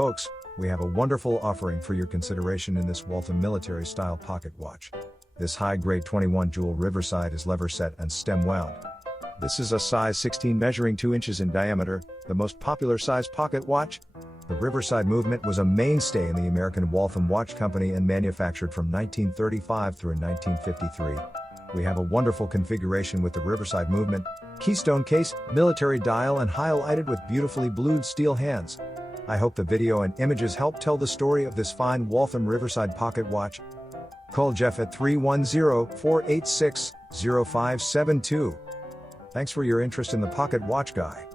folks, we have a wonderful offering for your consideration in this Waltham military-style pocket watch. This high-grade 21 jewel Riverside is lever set and stem wound. This is a size 16 measuring 2 inches in diameter, the most popular size pocket watch. The Riverside movement was a mainstay in the American Waltham Watch Company and manufactured from 1935 through 1953. We have a wonderful configuration with the Riverside movement, keystone case, military dial and highlighted with beautifully blued steel hands. I hope the video and images help tell the story of this fine Waltham Riverside pocket watch. Call Jeff at 310-486-0572. Thanks for your interest in the Pocket Watch Guy.